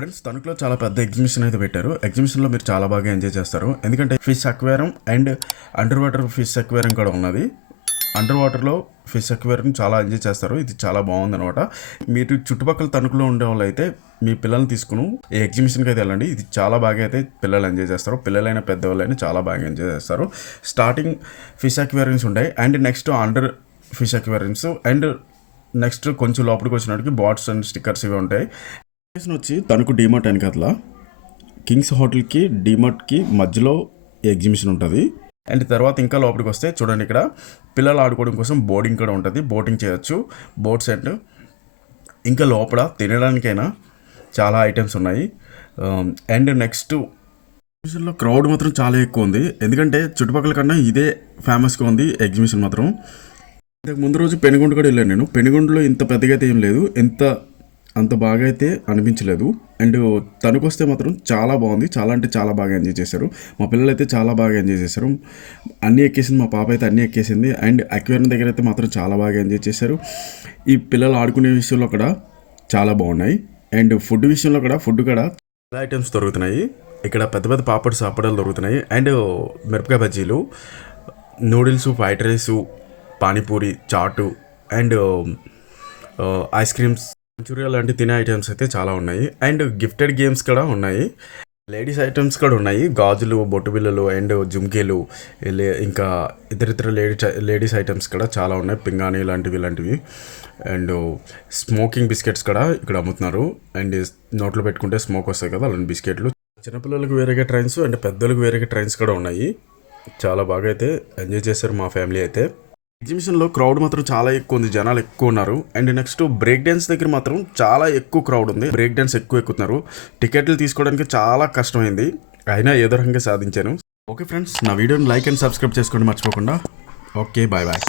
Friends తణుకులో చాలా పెద్ద ఎగ్జిబిషన్ అయితే పెట్టారు. ఎగ్జిబిషన్లో మీరు చాలా బాగా ఎంజాయ్ చేస్తారు. ఎందుకంటే fish aquarium and under water fish aquarium కూడా ఉన్నది. అండర్ వాటర్లో ఫిష్ అక్వేరియం చాలా ఎంజాయ్ చేస్తారు. ఇది చాలా బాగుంది అనమాట మీరు చుట్టుపక్కల తణుకులో ఉండే వాళ్ళు అయితే మీ పిల్లల్ని తీసుకుని ఈ ఎగ్జిబిషన్కి అయితే వెళ్ళండి. ఇది చాలా బాగా అయితే పిల్లలు ఎంజాయ్ చేస్తారు. పిల్లలైనా పెద్దవాళ్ళైనా చాలా బాగా ఎంజాయ్ చేస్తారు. స్టార్టింగ్ ఫిష్ అక్వేరియన్స్ ఉంటాయి. And next under fish aquariums and next కొంచెం లోపలికి వచ్చినట్టుకి బాట్స్ అండ్ స్టిక్కర్స్ ఇవి ఉంటాయి. వచ్చి తణుకు డీమార్ట్ కదలా? కింగ్స్ హోటల్కి డీమార్ట్కి మధ్యలో ఎగ్జిబిషన్ ఉంటుంది. అండ్ తర్వాత ఇంకా లోపలికి వస్తే చూడండి ఇక్కడ పిల్లలు ఆడుకోవడం కోసం బోర్డింగ్ కూడా ఉంటుంది. బోటింగ్ చేయొచ్చు. బోట్స్ అండ్ ఇంకా లోపల తినడానికైనా చాలా ఐటమ్స్ ఉన్నాయి. అండ్ నెక్స్ట్ ఎగ్జిబిషన్లో క్రౌడ్ మాత్రం చాలా ఎక్కువ ఉంది. ఎందుకంటే చుట్టుపక్కల కన్నా ఇదే ఫేమస్గా ఉంది ఎగ్జిబిషన్ మాత్రం. ఇంతకు ముందు రోజు పెనుగొండ కూడా వెళ్ళాను నేను. పెనుగొండలో ఇంత పెద్దగా అయితే ఏం లేదు. ఎంత అంత బాగా అయితే అనిపించలేదు. అండ్ తణుకు వస్తే మాత్రం చాలా బాగుంది. చాలా అంటే చాలా బాగా ఎంజాయ్ చేశారు. మా పిల్లలు అయితే చాలా బాగా ఎంజాయ్ చేశారు. అన్నీ ఎక్కేసింది మా పాప అయితే అన్నీ ఎక్కేసింది. అండ్ అక్వేరియం దగ్గర అయితే మాత్రం చాలా బాగా ఎంజాయ్ చేశారు. ఈ పిల్లలు ఆడుకునే విషయంలో కూడా చాలా బాగున్నాయి. అండ్ ఫుడ్ విషయంలో కూడా ఫుడ్ కూడా చాలా ఐటమ్స్ దొరుకుతున్నాయి. ఇక్కడ పెద్ద పెద్ద పాపడ్స్ అప్పడాలు దొరుకుతున్నాయి. అండ్ మిరపకాయ బజ్జీలు నూడిల్స్ ఫ్రైడ్ రైస్ పానీపూరి చాటు అండ్ ఐస్ క్రీమ్స్ మంచూరియా లాంటి తినే ఐటమ్స్ అయితే చాలా ఉన్నాయి. అండ్ గిఫ్టెడ్ గేమ్స్ కూడా ఉన్నాయి. లేడీస్ ఐటమ్స్ కూడా ఉన్నాయి. గాజులు బొట్టు బిల్లలు అండ్ జుమ్కీలు ఇంకా ఇతర ఇతర లేడీ లేడీస్ ఐటమ్స్ కూడా చాలా ఉన్నాయి. పింగాణి లాంటివి ఇలాంటివి. అండ్ స్మోకింగ్ బిస్కెట్స్ కూడా ఇక్కడ అమ్ముతున్నారు. అండ్ నోట్లో పెట్టుకుంటే స్మోక్ వస్తాయి కదా అలాంటి బిస్కెట్లు. చిన్నపిల్లలకు వేరేగా ట్రైన్స్ అండ్ పెద్దలకు వేరేగా ట్రైన్స్ కూడా ఉన్నాయి. చాలా బాగా అయితే ఎంజాయ్ చేశారు మా ఫ్యామిలీ అయితే. ఎగ్జిబిషన్లో క్రౌడ్ మాత్రం చాలా ఎక్కువ ఉంది జనాలు ఎక్కువ ఉన్నారు. అండ్ నెక్స్ట్ బ్రేక్ డ్యాన్స్ దగ్గర మాత్రం చాలా ఎక్కువ క్రౌడ్ ఉంది. బ్రేక్ డ్యాన్స్ ఎక్కువ ఎక్కుతున్నారు. టికెట్లు తీసుకోవడానికి చాలా కష్టమైంది. అయినా ఏదో రకంగా సాధించాను. ఓకే ఫ్రెండ్స్ నా వీడియోని లైక్ అండ్ సబ్స్క్రైబ్ చేసుకోండి మర్చిపోకుండా. Okay bye bye.